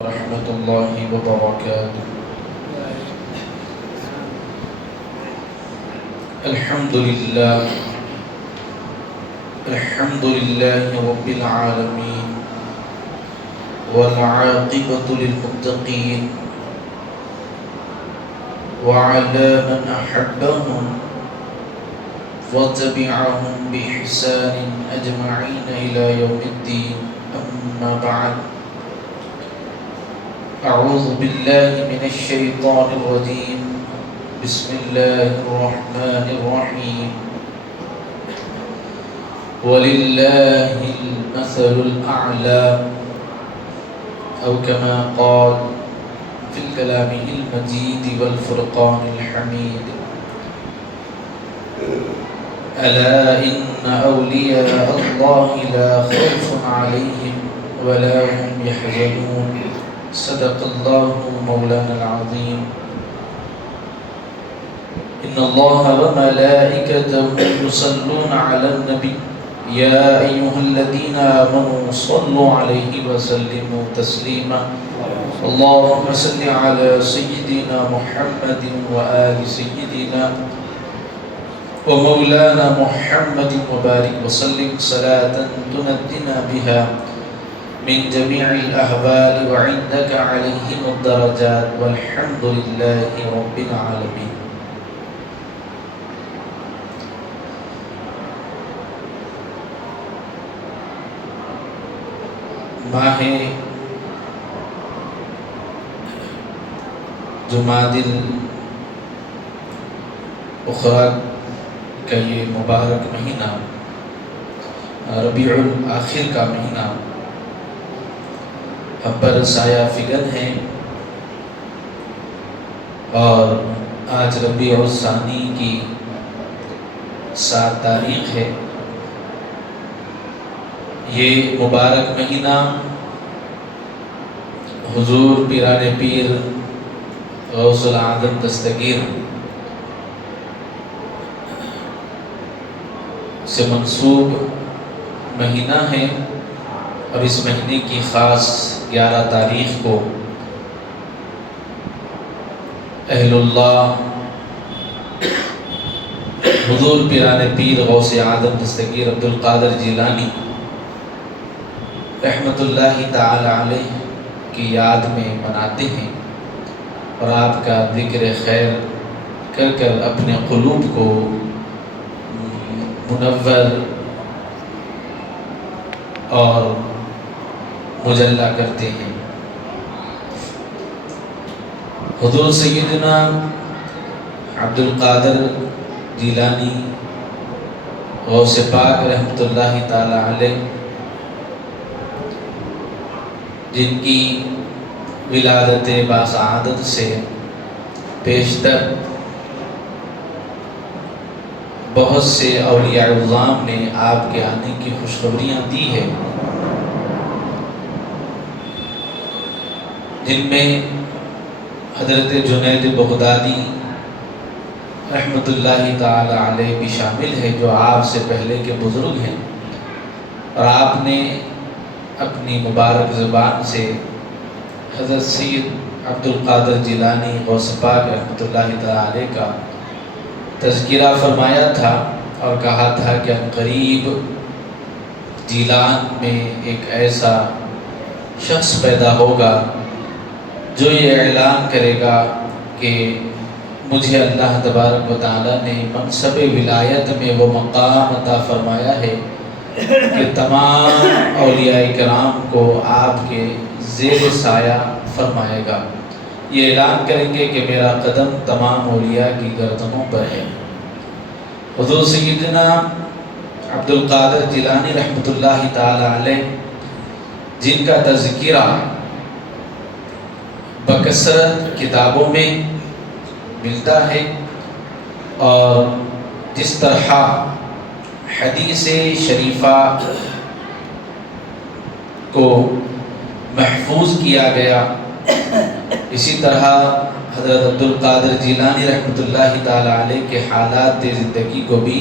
ورحمة الله وبركاته. الحمد لله رب العالمين، والعاقبة للمتقين، وعلى من أحبهم وتبعهم بإحسان أجمعين إلى يوم الدين. أما بعد، أعوذ بالله من الشيطان الرجيم. بسم الله الرحمن الرحيم. ولله المثل الأعلى، أو كما قال في الكلام المجيد والفرقان الحميد. ألا إن أولياء الله لا خوف عليهم ولا هم يحزنون. صدق الله مولانا العظيم. إن الله وملائكته يصلون على النبي يا أيها الذين آمنوا صلوا عليه وسلموا تسليما. اللهم صل على سيدنا محمد وآل سيدنا ومولانا محمد وبارك وسلم صلاة تنجينا بها من جميع الأهوال وعندك عليهم الدرجات والحمد لله رب العالمين. ماہ جمادی الاخری کا یہ مبارک مہینہ، ربیع الاخر کا مہینہ ہم پر سایہ فگن ہے، اور آج ربیع الثانی کی 7 تاریخ ہے۔ یہ مبارک مہینہ حضور پیران پیر غوث العظم دستگیر سے منسوب مہینہ ہے، اور اس مہینے کی خاص 11 تاریخ کو اہل اللہ حضور پیران پیر غوث اعظم دستگیر عبدالقادر جیلانی رحمت اللہ تعالی علیہ کی یاد میں مناتے ہیں، اور آپ کا ذکر خیر کر کر اپنے قلوب کو منور اور مجلہ کرتے ہیں۔ حضور سیدنا عبدالقادر جیلانی غوث پاک رحمت اللہ تعالی علیہ، جن کی ولادت باسعادت سے پیشتر بہت سے اولیاء اعظام نے آپ کے آنے کی خوشخبریاں دی ہے، جن میں حضرت جنید بغدادی رحمت اللہ تعالی علیہ بھی شامل ہے، جو آپ سے پہلے کے بزرگ ہیں، اور آپ نے اپنی مبارک زبان سے حضرت سید عبدالقادر جیلانی غوث پاک رحمت اللہ تعالی علیہ کا تذکرہ فرمایا تھا، اور کہا تھا کہ قریب جیلان میں ایک ایسا شخص پیدا ہوگا جو یہ اعلان کرے گا کہ مجھے اللہ تبارک و تعالیٰ نے منصب ولایت میں وہ مقام عطا فرمایا ہے کہ تمام اولیاء کرام کو آپ کے زیر سایہ فرمائے گا۔ یہ اعلان کریں گے کہ میرا قدم تمام اولیاء کی گردنوں پر ہے۔ حضور سیدنا عبدالقادر جیلانی رحمت اللہ تعالی علیہ، جن کا تذکرہ بکثرت کتابوں میں ملتا ہے، اور جس طرح حدیث شریفہ کو محفوظ کیا گیا، اسی طرح حضرت عبدالقادر جیلانی رحمت اللہ تعالی علیہ کے حالات زندگی کو بھی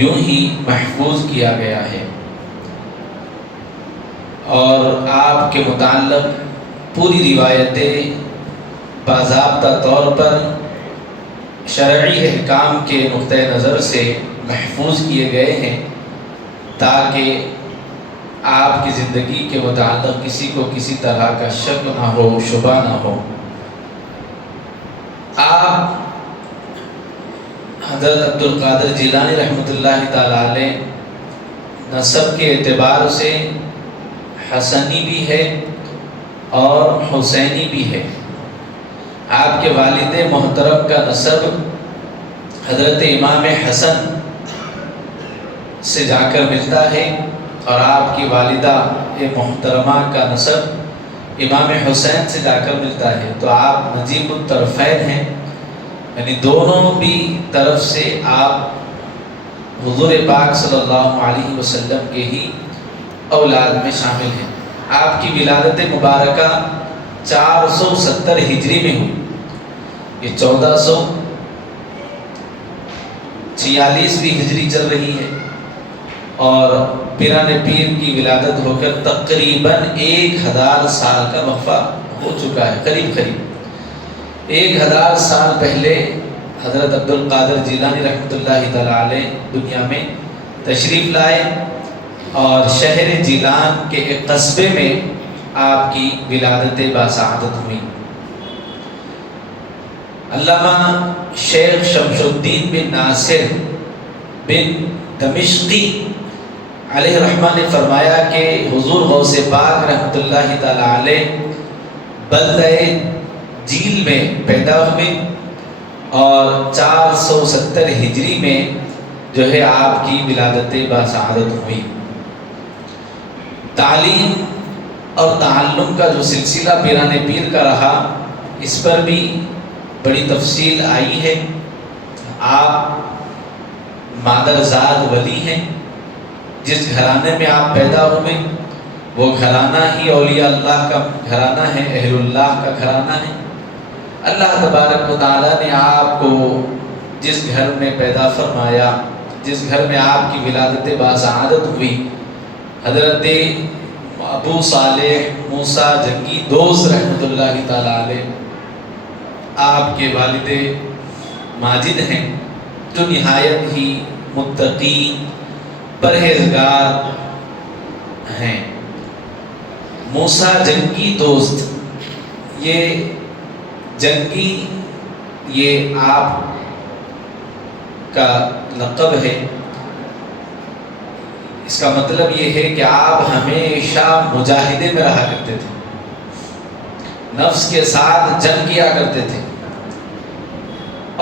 یوں ہی محفوظ کیا گیا ہے، اور آپ کے متعلق پوری روایتیں باضابطہ طور پر شرعی احکام کے نقطۂ نظر سے محفوظ کیے گئے ہیں تاکہ آپ کی زندگی کے متعلق کسی کو کسی طرح کا شک نہ ہو، شبہ نہ ہو۔ آپ حضرت عبدالقادر جیلانی رحمۃ اللہ تعالیٰ علیہ نسب کے اعتبار سے حسنی بھی ہے اور حسینی بھی ہے۔ آپ کے والد محترم کا نسب حضرت امام حسن سے جا کر ملتا ہے اور آپ کی والدہ محترمہ کا نسب امام حسین سے جا کر ملتا ہے، تو آپ نجیب الطرفین ہیں، یعنی دونوں بھی طرف سے آپ حضور پاک صلی اللہ علیہ وسلم کے ہی اولاد میں شامل ہیں۔ آپ کی ولادت مبارکہ 470 ہجری میں ہوئی، یہ 1446 ہجری چل رہی ہے، اور پیران پیر کی ولادت ہو کر تقریباً 1000 سال کا وقفہ ہو چکا ہے، قریب 1000 سال پہلے حضرت عبدالقادر جیلانی رحمۃ اللہ تعالیٰ علیہ دنیا میں تشریف لائے اور شہر جیلان کے ایک قصبے میں آپ کی ولادت باسعادت ہوئی۔ علامہ شیخ شمس الدین بن ناصر بن دمشقی علیہ رحمہ نے فرمایا کہ حضور غوث پاک رحمۃ اللہ تعالیٰ علیہ بلدہ جیل میں پیدا ہوئے اور 470 ہجری میں جو ہے آپ کی ولادت باسعادت ہوئی۔ تعلیم اور تعلم کا جو سلسلہ پیران پیر کا رہا، اس پر بھی بڑی تفصیل آئی ہے۔ آپ مادرزاد ولی ہیں، جس گھرانے میں آپ پیدا ہوئے وہ گھرانہ ہی اولیاء اللہ کا گھرانہ ہے، اہل اللہ کا گھرانہ ہے۔ اللہ تبارک و تعالیٰ نے آپ کو جس گھر میں پیدا فرمایا، جس گھر میں آپ کی ولادت باسعادت ہوئی، حضرت ابو صالح موسیٰ جنگی دوست رحمۃ اللہ تعالیٰ علیہ آپ کے والد ماجد ہیں، جو نہایت ہی متقی پرہیزگار ہیں۔ موسیٰ جنگی دوست، یہ جنگی یہ آپ کا لقب ہے۔ اس کا مطلب یہ ہے کہ آپ ہمیشہ مجاہدے میں رہا کرتے تھے، نفس کے ساتھ جنگ کیا کرتے تھے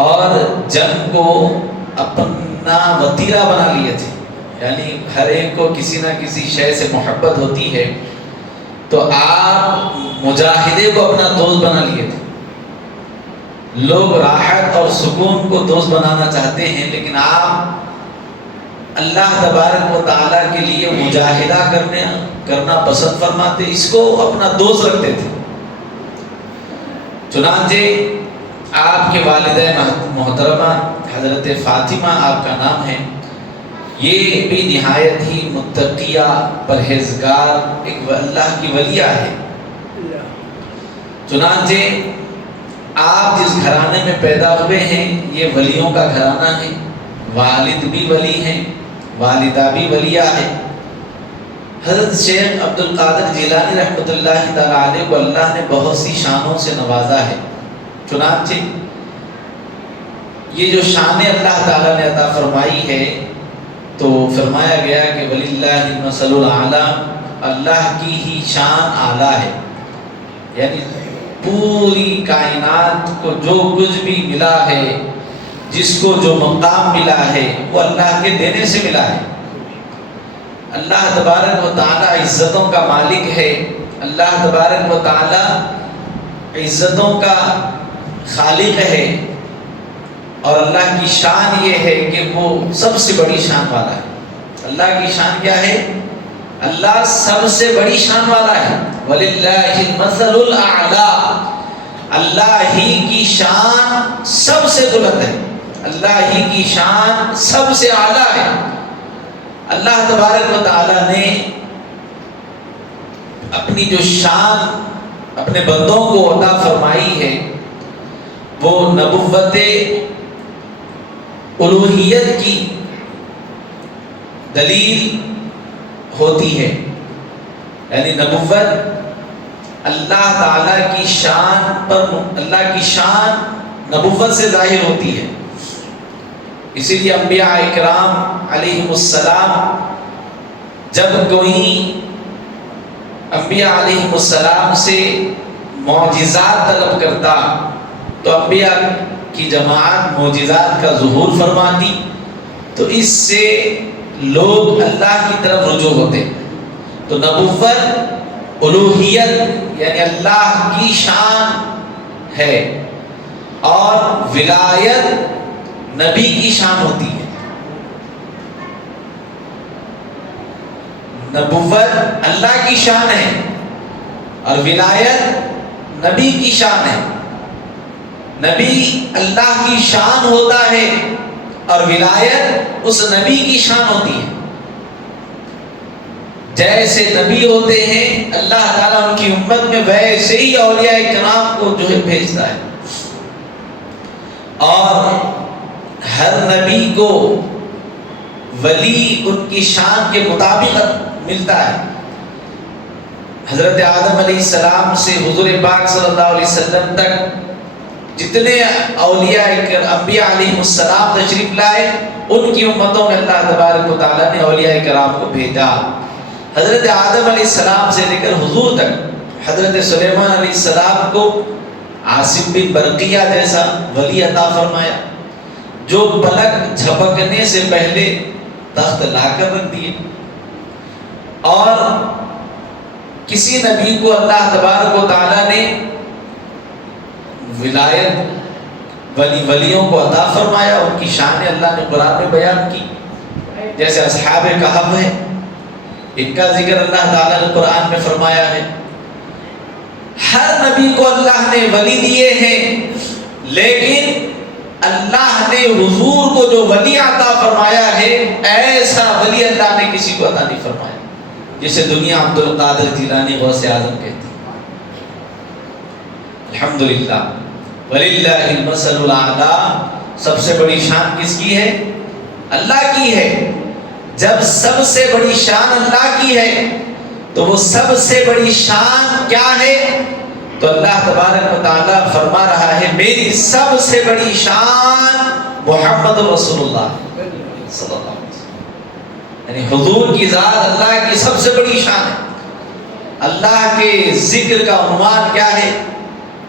اور جنگ کو اپنا وتیرہ بنا لیے تھے، یعنی ہر ایک کو کسی نہ کسی شے سے محبت ہوتی ہے، تو آپ مجاہدے کو اپنا دوست بنا لیے تھے۔ لوگ راحت اور سکون کو دوست بنانا چاہتے ہیں، لیکن آپ اللہ تبارک و تعالیٰ کے لیے مجاہدہ کرنا پسند فرماتے، اس کو اپنا دوست رکھتے تھے۔ چنانچہ آپ کے والدہ محترمہ حضرت فاطمہ آپ کا نام ہے، یہ بھی نہایت ہی متقیہ پرہیزگار ایک اللہ کی ولیہ ہے۔ چنانچہ آپ جس گھرانے میں پیدا ہوئے ہیں یہ ولیوں کا گھرانہ ہے، والد بھی ولی ہیں، والدہ بھی ولیہ ہے۔ حضرت شیخ عبدالقادر جیلانی رحمۃ اللہ تعالیٰ علیہ کو اللہ نے بہت سی شانوں سے نوازا ہے۔ چنانچہ یہ جو شان اللہ تعالیٰ نے عطا فرمائی ہے، تو فرمایا گیا کہ وَلِلَّهِ الْمَثَلُ الْأَعْلَىٰ، اللہ کی ہی شان اعلیٰ ہے، یعنی پوری کائنات کو جو کچھ بھی ملا ہے، جس کو جو مقام ملا ہے، وہ اللہ کے دینے سے ملا ہے۔ اللہ تبارک و تعالیٰ عزتوں کا مالک ہے، اللہ تبارک و تعالیٰ عزتوں کا خالق ہے، اور اللہ کی شان یہ ہے کہ وہ سب سے بڑی شان والا ہے۔ اللہ کی شان کیا ہے؟ اللہ سب سے بڑی شان والا ہے۔ وَلِلَّهِ الْمَثَلُ الْأَعْلَىٰ، اللہ ہی کی شان سب سے بلند ہے، اللہ ہی کی شان سب سے اعلیٰ ہے۔ اللہ تبارک و تعالیٰ نے اپنی جو شان اپنے بندوں کو عطا فرمائی ہے وہ نبوت الوہیت کی دلیل ہوتی ہے، یعنی نبوت اللہ تعالی کی شان پر، اللہ کی شان نبوت سے ظاہر ہوتی ہے۔ اسی لیے انبیاء اکرام علیہم السلام جب کوئی انبیاء علیہم السلام سے معجزات طلب کرتا تو انبیاء کی جماعت معجزات کا ظہور فرماتی، تو اس سے لوگ اللہ کی طرف رجوع ہوتے۔ تو نبوت الوہیت یعنی اللہ کی شان ہے، اور ولایت نبی کی شان ہوتی ہے۔ نبوت اللہ کی شان ہے اور ولایت نبی کی شان ہے۔ نبی اللہ کی شان ہوتا ہے اور ولایت اس نبی کی شان ہوتی ہے۔ جیسے نبی ہوتے ہیں اللہ تعالیٰ ان کی امت میں، ویسے ہی اولیاء کرام کو جو ہے بھیجتا ہے، اور ہر نبی کو ولی ان کی شان کے مطابق ملتا ہے۔ حضرت آدم علیہ السلام سے حضور پاک صلی اللہ علیہ وسلم تک جتنے اولیاء انبیاء علیہ السلام تشریف لائے، ان کی امتوں میں اللہ تبارک و تعالیٰ نے اولیاء کرام کو بھیجا۔ حضرت آدم علیہ السلام سے لے کر حضور تک حضرت سلیمان علیہ السلام کو عاصم بن برقیہ جیسا ولی عطا فرمایا، جو پلک جھپکنے سے پہلے تخت لا کر رکھ دیے۔ اور کسی نبی کو اللہ تبارک و تعالیٰ نے ولایت ولیوں کو عطا فرمایا، ان کی شان اللہ نے قرآن میں بیان کی، جیسے اصحاب کہف ہے، ان کا ذکر اللہ تعالیٰ نے قرآن میں فرمایا ہے۔ ہر نبی کو اللہ نے ولی دیے ہیں، لیکن اللہ نے حضور کو جو ولی عطا فرمایا ہے، ایسا ولی اللہ نے کسی کو عطا نہیں فرمایا جسے دنیا عبد القادر جیلانی غوث اعظم کہتی۔ الحمدللہ وللہ المثل الاعلی، سب سے بڑی شان کس کی ہے؟ اللہ کی ہے۔ جب سب سے بڑی شان اللہ کی ہے تو وہ سب سے بڑی شان کیا ہے؟ تو اللہ تبارک و تعالیٰ فرما رہا ہے میری سب سے بڑی شان محمد رسول اللہ صلی اللہ علیہ وسلم، یعنی حضور کی ذات اللہ کی سب سے بڑی شان ہے۔ اللہ کے ذکر کا عنوان کیا ہے؟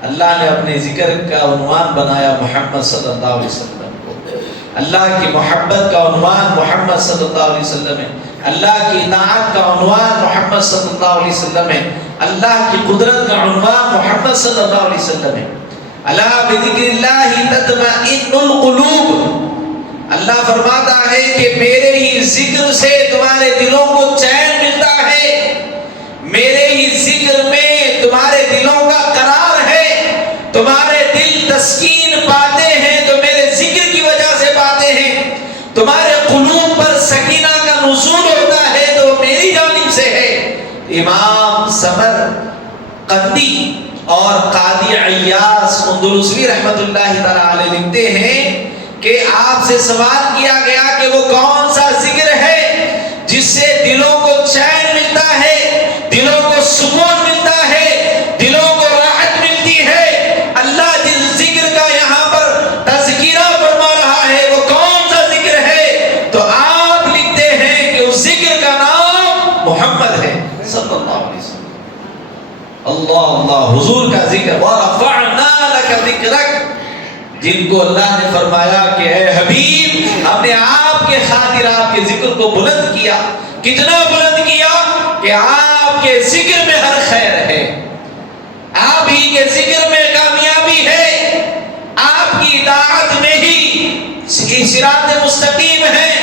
اللہ نے اپنے ذکر کا عنوان بنایا محمد صلی اللہ علیہ وسلم کو۔ اللہ کی محبت کا عنوان محمد صلی اللہ علیہ وسلم ہے، اللہ کی اطاعت کا عنوان محمد صلی اللہ علیہ وسلم ہے، اللہ کی قدرت کا عنوان محمد صلی اللہ علیہ وسلم ہے۔ الا بذکر اللہ تطمئن القلوب، اللہ فرماتا ہے کہ میرے ہی ذکر سے تمہارے دلوں کو چین ملتا ہے، میرے ہی ذکر میں تمہارے دلوں کا قرار ہے، تمہارے دل تسکین پاتے ہیں تو میرے ذکر کی وجہ سے پاتے ہیں، تمہارے قلوب پر سکینہ کا نزول ہوتا ہے تو وہ میری جانب سے ہے۔ امام سمر قندی اور قاضی عیاض اندلسوی رحمت اللہ تعالی علیہ لکھتے ہیں کہ آپ سے سوال کیا گیا کہ وہ کون سا ذکر ہے جس سے دلوں کو چین ملتا ہے، دلوں کو سکون ملتا ہے، دلوں کو راحت ملتی ہے۔ اللہ جس ذکر کا یہاں پر تذکرہ فرما رہا ہے وہ کون سا ذکر ہے؟ تو آپ لکھتے ہیں کہ اس ذکر کا نام محمد ہے صلی اللہ علیہ وسلم۔ اللہ اللہ، حضور کا ذکر، وَرَفَعْنَا لَكَ ذِكْرَكَ، جن کو اللہ نے فرمایا کہ اے حبیب ہم نے آپ کے خاطر آپ کے ذکر کو بلند کیا۔ کتنا بلند کیا کہ آپ کے ذکر میں ہر خیر ہے، آپ ہی کے ذکر میں کامیابی ہے، آپ کی اطاعت میں ہی صراط مستقیم ہے۔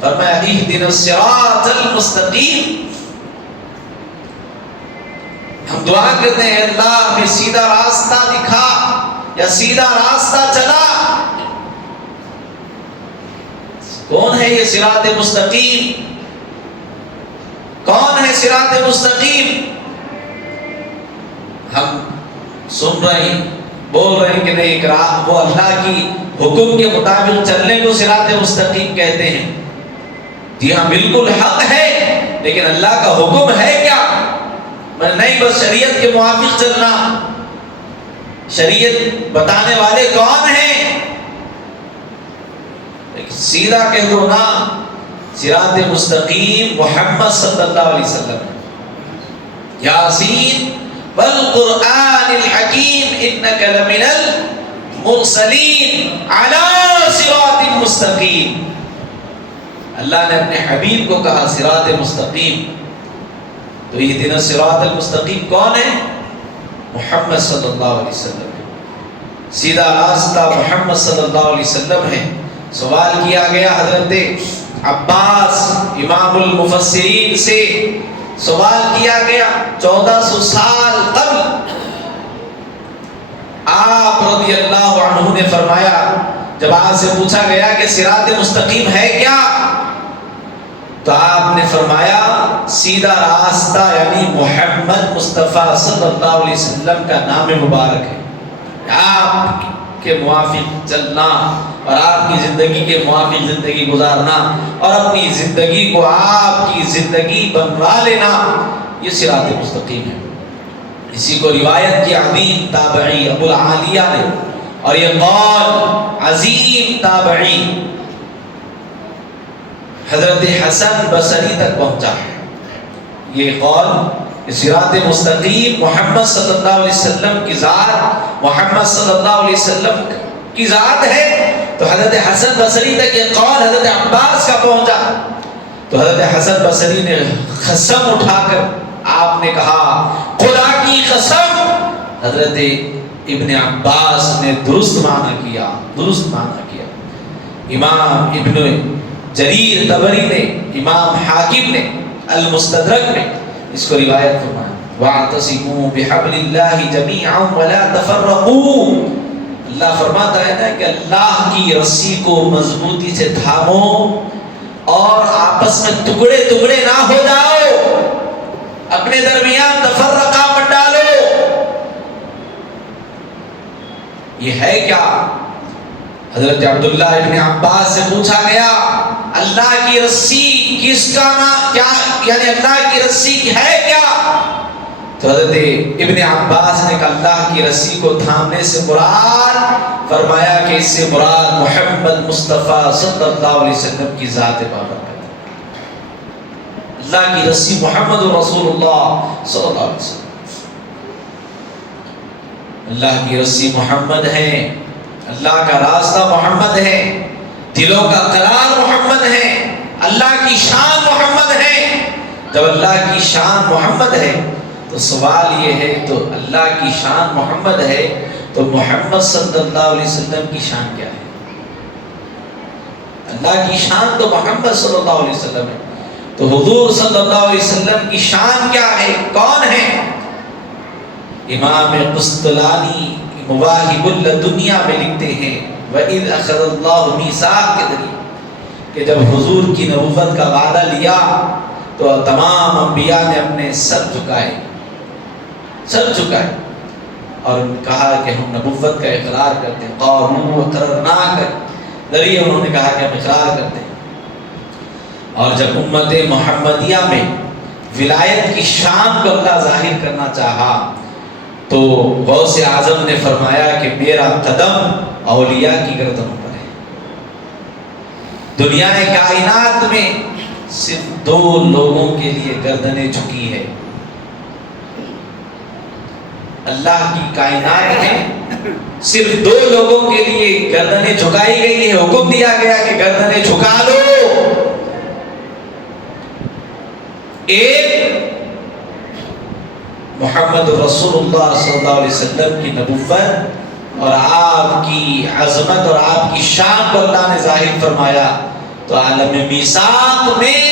فرمایا اہدنا الصراط المستقیم۔ ہم دعا کرتے ہیں اللہ ہمیں سیدھا راستہ دکھا یا سیدھا راستہ چلا۔ کون ہے یہ صراط مستقیم؟ کون ہے صراط مستقیم؟ ہم سن رہے ہیں، بول رہے ہیں کہ نہیں ایک راہ، وہ اللہ کی حکم کے مطابق چلنے کو صراط مستقیم کہتے ہیں۔ جی ہاں بالکل حق ہے، لیکن اللہ کا حکم ہے کیا؟ میں نہیں بس شریعت کے موافق چلنا۔ شریعت بتانے والے کون ہیں؟ سیدھا کہہ دو نا، صراط مستقیم محمد صلی اللہ علیہ وسلم۔ یاسین والقرآن الحکیم انک لمن المرسلین علی صراط مستقیم۔ اللہ نے اپنے حبیب کو کہا صراط مستقیم، تو یہ دن صراط المستقیم کون ہے؟ محمد صلی اللہ علیہ وسلم ہے۔ سیدھا راستہ محمد صلی اللہ علیہ وسلم ہے۔ سوال کیا گیا حضرت عباس امام المفسرین سے، سوال کیا گیا 1400 سال قبل، آپ رضی اللہ عنہ نے فرمایا، جب آپ سے پوچھا گیا کہ صراط مستقیم ہے کیا، تو آپ نے فرمایا سیدھا راستہ یعنی محمد مصطفیٰ صلی اللہ علیہ وسلم کا نام مبارک ہے۔ آپ کے موافق چلنا اور آپ کی زندگی کے موافق زندگی گزارنا اور اپنی زندگی کو آپ کی زندگی بنوا لینا، یہ صراط مستقیم ہے۔ اسی کو روایت کی عظیم تابعی ابو العالیہ نے، اور یہ قول عظیم تابعی حضرت حسن بصری تک پہنچا ہے۔ یہ قول صراط مستقیم محمد صلی اللہ علیہ وسلم کی ذات، محمد صلی اللہ علیہ وسلم کی ذات ہے، تو حضرت حسن بصری تک یہ قول حضرت عباس کا پہنچا، تو حضرت حسن بصری نے قسم اٹھا کر آپ نے کہا خدا کی قسم، حضرت ابن عباس نے درست معنی کیا، درست معنی کیا۔ امام ابن جریر طبری نے، امام حاکم نے المستدرک میں اس کو روایت فرمایا، وَاعْتَصِمُوا بِحَبْلِ اللَّهِ جَمِيعًا وَلَا تَفَرَّقُوا۔ اللہ فرماتا ہے نا کہ اللہ کی رسی کو مضبوطی سے تھامو اور آپس میں ٹکڑے ٹکڑے نہ ہو جاؤ، اپنے درمیان تفرقہ مت ڈالو۔ یہ ہے کیا؟ حضرت عبداللہ ابن عباس سے پوچھا گیا اللہ کی رسی کس کا نام کیا، یعنی اللہ کی رسی ہے کیا؟ تو حضرت ابن عباس نے کہا اللہ کی رسی کو تھامنے سے مراد، فرمایا کہ اس سے مراد محمد مصطفیٰ صلی اللہ علیہ وسلم کی ذات بابرکت ہے۔ اللہ کی رسی محمد رسول اللہ صلی اللہ علیہ وسلم، اللہ کی رسی محمد ہے، اللہ کا راستہ محمد ہے، دلوں کا قرار محمد ہے، اللہ کی شان محمد ہے۔ جب اللہ کی شان محمد ہے تو سوال یہ ہے، تو اللہ کی شان محمد ہے تو محمد صلی اللہ علیہ وسلم کی شان کیا ہے؟ اللہ کی شان تو محمد صلی اللہ علیہ وسلم ہے، تو حضور صلی اللہ علیہ وسلم کی شان کیا ہے، کون ہے؟ امام قسطلانی مواہب الدنیا میں لکھتے ہیں وَإِذْ أَخَذَ اللَّهُ مِيثَاقَ کے ذریعے کہ جب حضور کی نبوت کا وعدہ لیا تو تمام انبیاء نے اپنے سر جھکائے، سر جھکائے اور کہا کہ ہم نبوت کا اقرار کرتے ہیں، قَالُوا اقررنا کر ذریعے انہوں نے کہا کہ ہم اقرار کرتے ہیں۔ اور جب امت محمدیہ میں ولایت کی شان کو اللہ ظاہر کرنا چاہا تو غوث اعظم نے فرمایا کہ میرا قدم اولیاء کی گردنوں پر ہے۔ دنیا کائنات میں صرف 2 لوگوں کے لیے گردنیں جھکی ہے، اللہ کی کائنات میں صرف 2 لوگوں کے لیے گردنیں جھکائی گئی ہے، حکم دیا گیا کہ گردنیں جھکا دو۔ ایک محمد رسول اللہ صلی اللہ علیہ وسلم کی نبوت اور آپ کی عظمت اور آپ کی شان کو اللہ نے ظاہر فرمایا تو عالم میثاق میں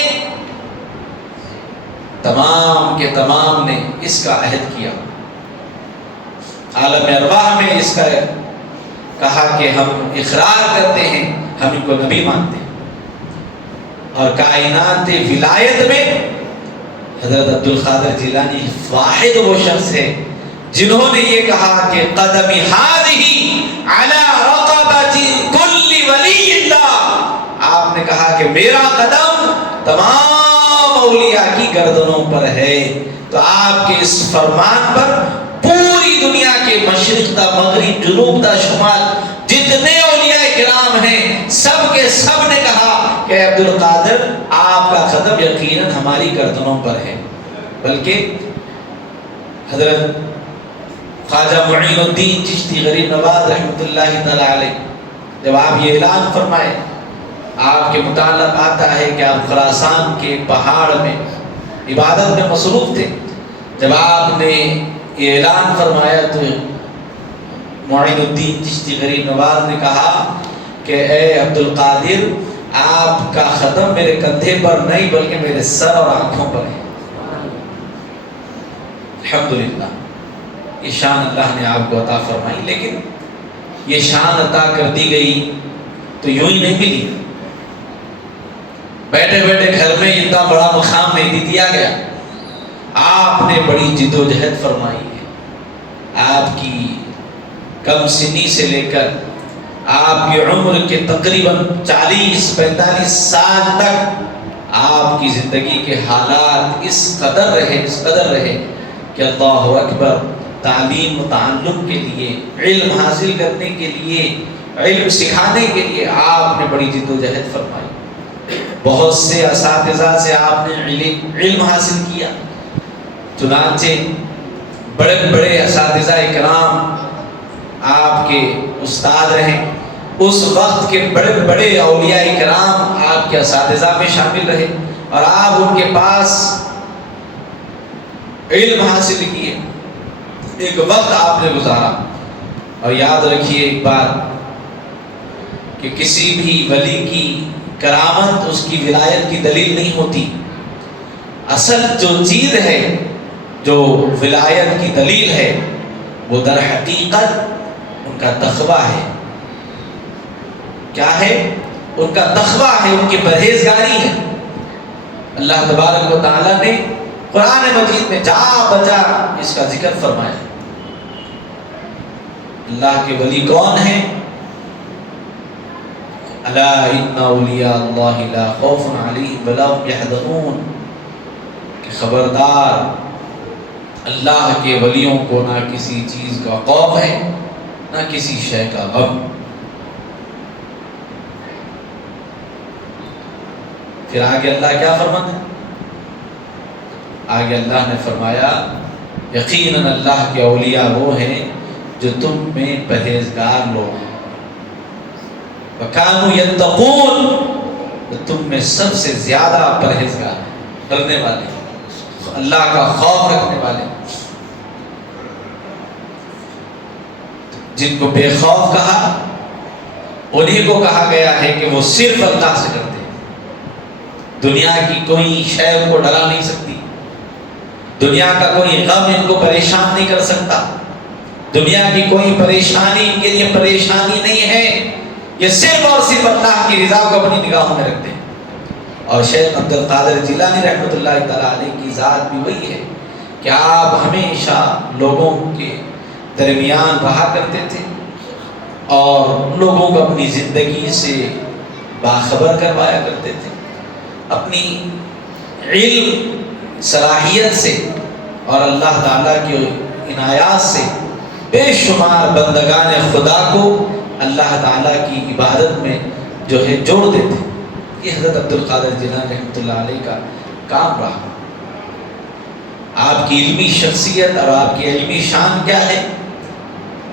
تمام کے تمام نے اس کا عہد کیا، عالم ارواح میں اس کا کہا کہ ہم اقرار کرتے ہیں، ہم ان کو نبی مانتے ہیں۔ اور کائنات ولایت میں حضرت عبد القادر جیلانی واحد وہ شخص ہے جنہوں نے یہ کہا کہ قدمی ہذہ علی رقبۃ کل ولی اللہ، آپ نے کہا کہ میرا قدم تمام اولیاء کی گردنوں پر ہے، تو آپ کے اس فرمان پر پوری دنیا کے مشرق تا مغرب، جنوب تا شمال جتنے اولیاء کرام ہیں سب کے سب نے کہا کہ عبد القادر آپ کا قدم یقیناً ہماری گردنوں پر ہے۔ بلکہ حضرت خواجہ معین الدین چشتی غریب نواز رحمۃ اللہ تعالی علیہ جب آپ یہ اعلان فرمائے، آپ کے متعلق آتا ہے کہ آپ خراسان کے پہاڑ میں عبادت میں مصروف تھے، جب آپ نے یہ اعلان فرمایا تو معین الدین چشتی غریب نواز نے کہا کہ اے عبد القادر، آپ کا قدم میرے کندھے پر نہیں بلکہ میرے سر اور آنکھوں پر ہے۔ الحمدللہ، یہ شان اللہ نے آپ کو عطا فرمائی، لیکن یہ شان عطا کر دی گئی تو یوں ہی نہیں ملی، بیٹھے بیٹھے گھر میں اتنا بڑا مقام نہیں دیا گیا، آپ نے بڑی جد و جہد فرمائی ہے۔ آپ کی کم سنی سے لے کر آپ کی عمر کے تقریباً 40-45 سال تک آپ کی زندگی کے حالات اس قدر رہے کہ اللہ اکبر، تعلیم و تعلم کے لیے، علم حاصل کرنے کے لیے، علم سکھانے کے لیے آپ نے بڑی جد و جہد فرمائی۔ بہت سے اساتذہ سے آپ نے علم حاصل کیا، چنانچہ بڑے بڑے اساتذہ اکرام آپ کے استاد رہے، اس وقت کے بڑے بڑے اولیاء کرام آپ کے اساتذہ میں شامل رہے اور آپ ان کے پاس علم حاصل کیے، ایک وقت آپ نے گزارا۔ اور یاد رکھیے ایک بات کہ کسی بھی ولی کی کرامت اس کی ولایت کی دلیل نہیں ہوتی، اصل جو چیز ہے جو ولایت کی دلیل ہے وہ در حقیقت ان کا تقویٰ ہے۔ کیا ہے؟ ان کا تقویٰ ہے، ان کی پرہیزگاری ہے۔ اللہ تبارک و تعالیٰ نے قرآن مجید میں جا بجا اس کا ذکر فرمایا۔ اللہ کے ولی کون ہیں؟ الا ان اولیاء اللہ لا خوف علیہم ولا هم یحزنون، کہ خبردار اللہ کے ولیوں کو نہ کسی چیز کا خوف ہے نہ کسی شے کا غم۔ پھر آگے اللہ کیا فرماتا ہے؟ آگے اللہ نے فرمایا یقیناً اللہ کے اولیاء وہ ہیں جو تم میں پرہیزگار لوگ ہیں، وَكَانُوا يَتَّقُونَ، تم میں سب سے زیادہ پرہیزگار ہیں، ڈرنے والے، اللہ کا خوف رکھنے والے۔ جن کو بے خوف کہا انہیں کو کہا گیا ہے کہ وہ صرف اللہ سے ڈرتے ہیں، دنیا کی کوئی شے ان کو ڈرا نہیں سکتی، دنیا کا کوئی غم ان کو پریشان نہیں کر سکتا، دنیا کی کوئی پریشانی ان کے لیے پریشانی نہیں ہے، یہ صرف اور صرف اللہ کی رضا کو اپنی نگاہوں میں رکھتے ہیں۔ اور شیخ عبد القادر جیلانی رحمۃ اللہ تعالیٰ علیہ کی ذات بھی وہی ہے کہ آپ ہمیشہ لوگوں کے درمیان رہا کرتے تھے اور لوگوں کو اپنی زندگی سے باخبر کروایا کرتے تھے، اپنی علم صلاحیت سے اور اللہ تعالیٰ کی عنایات سے بے شمار بندگان خدا کو اللہ تعالیٰ کی عبادت میں جو ہے جوڑ دیتے۔ یہ حضرت عبد القادر جیلانی رحمۃ اللہ علیہ کا کام رہا۔ آپ کی علمی شخصیت اور آپ کی علمی شان کیا ہے،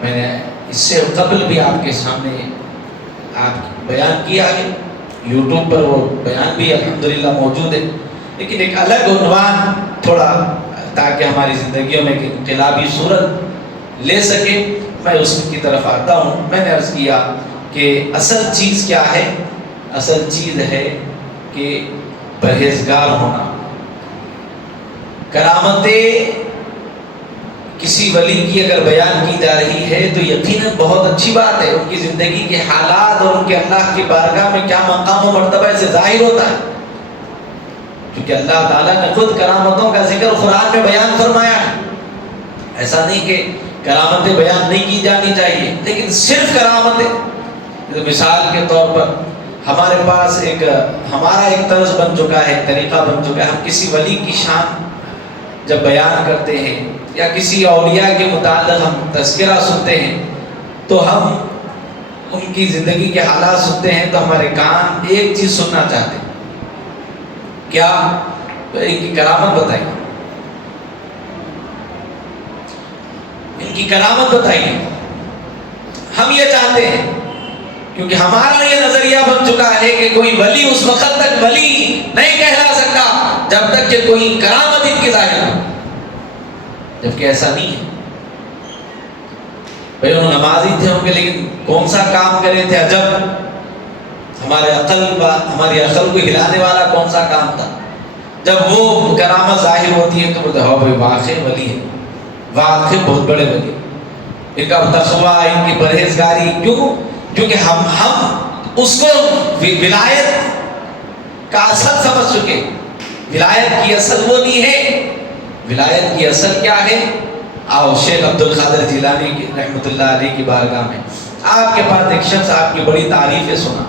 میں نے اس سے قبل بھی آپ کے سامنے آپ بیان کیا ہے، یوٹیوب پر وہ بیان بھی الحمدللہ موجود ہے، لیکن ایک الگ عنوان تھوڑا تاکہ ہماری زندگیوں میں ایک انقلابی صورت لے سکے، میں اس کی طرف آتا ہوں۔ میں نے عرض کیا کہ اصل چیز کیا ہے؟ اصل چیز ہے کہ پرہیزگار ہونا۔ کرامتیں کسی ولی کی اگر بیان کی جا رہی ہے تو یقیناً بہت اچھی بات ہے، ان کی زندگی کے حالات اور ان کے اللہ کی بارگاہ میں کیا مقام و مرتبہ سے ظاہر ہوتا ہے، کیونکہ اللہ تعالیٰ نے خود کرامتوں کا ذکر قرآن میں بیان فرمایا ہے۔ ایسا نہیں کہ کرامتیں بیان نہیں کی جانی چاہیے، لیکن صرف کرامتیں، مثال کے طور پر ہمارے پاس ہمارا ایک طرز بن چکا ہے، ایک طریقہ بن چکا ہے، ہم کسی ولی کی شان جب بیان کرتے ہیں یا کسی اولیاء کے متعلق ہم تذکرہ سنتے ہیں تو ہم ان کی زندگی کے حالات سنتے ہیں تو ہمارے کان ایک چیز سننا چاہتے ہیں، کیا؟ ان کی کرامت بتائیے، ان کی کرامت بتائیے، ہم یہ چاہتے ہیں، کیونکہ ہمارا یہ نظریہ بن چکا ہے کہ کوئی ولی اس وقت تک ولی نہیں کہلا سکتا جب تک کہ کوئی کرامت ان کی ظاہر ہو، جبکہ ایسا نہیں ہے۔ بھئی انہوں نمازی تھے ہوں گے، لیکن کون سا کام کرے تھے عجب، ہماری عقل کو ہلانے والا کون سا کام تھا؟ جب وہ کرامت ظاہر ہوتی ہے تو بولتے ہو بھئی واقعی ولی ہے، واقعی بہت بڑے ولی، ان کا تقویٰ، ان کی پرہیزگاری، کیونکہ ہم اس کو ولایت کا اصل سمجھ چکے۔ ولایت کی اصل وہ نہیں ہے، ولایت کی اصل کیا ہے؟ آؤ شیخ عبد القادر جیلانی کی رحمۃ اللہ علیہ کی بارگاہ میں، آپ کے پاس ایک شخص آپ کی بڑی تعریفیں سنا،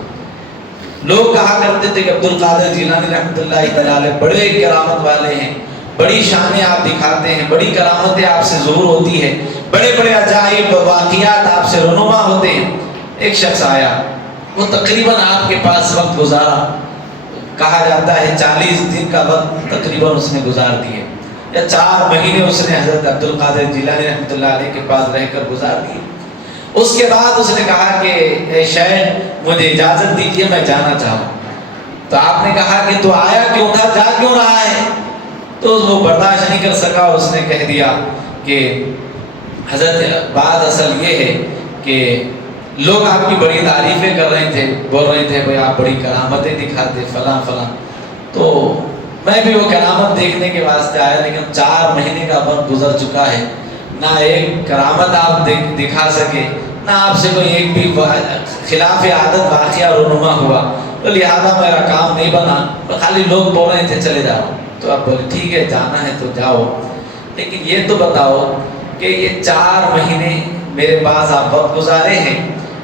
لوگ کہا کرتے تھے کہ عبد القادر جیلانی رحمۃ اللہ علیہ بڑے کرامت والے ہیں، بڑی شانیں آپ دکھاتے ہیں، بڑی کرامتیں آپ سے ظہور ہوتی ہے، بڑے بڑے عجائب واقعات آپ سے رونما ہوتے ہیں۔ ایک شخص آیا، وہ تقریباً آپ کے پاس وقت گزارا، کہا جاتا ہے 40 دن کا وقت تقریباً اس نے گزار دیے، یا 4 مہینے اس نے حضرت عبد القادر جیلانی رحمۃ اللہ علیہ کے پاس رہ کر گزار دیے۔ اس کے بعد اس نے کہا کہ اے شیخ مجھے اجازت دیجیے، میں جانا چاہوں۔ تو آپ نے کہا کہ تو آیا کیوں تھا، جا کیوں رہا ہے؟ تو وہ برداشت نہیں کر سکا، اس نے کہہ دیا کہ حضرت بات اصل یہ ہے کہ لوگ آپ کی بڑی تعریفیں کر رہے تھے، بول رہے تھے بھئی آپ بڑی کرامتیں دکھاتے فلاں فلاں، تو میں بھی وہ کرامت دیکھنے کے واسطے آیا، لیکن 4 مہینے کا وقت گزر چکا ہے، نہ ایک کرامت آپ دکھا سکے، نہ آپ سے کوئی ایک بھی خلاف عادت واقعہ رونما ہوا، تو لہذا میرا کام نہیں بنا، خالی لوگ بول رہے تھے چلے جاؤ۔ تو آپ بولے ٹھیک ہے جانا ہے تو جاؤ، لیکن یہ تو بتاؤ کہ یہ 4 مہینے میرے پاس آپ وقت گزارے ہیں،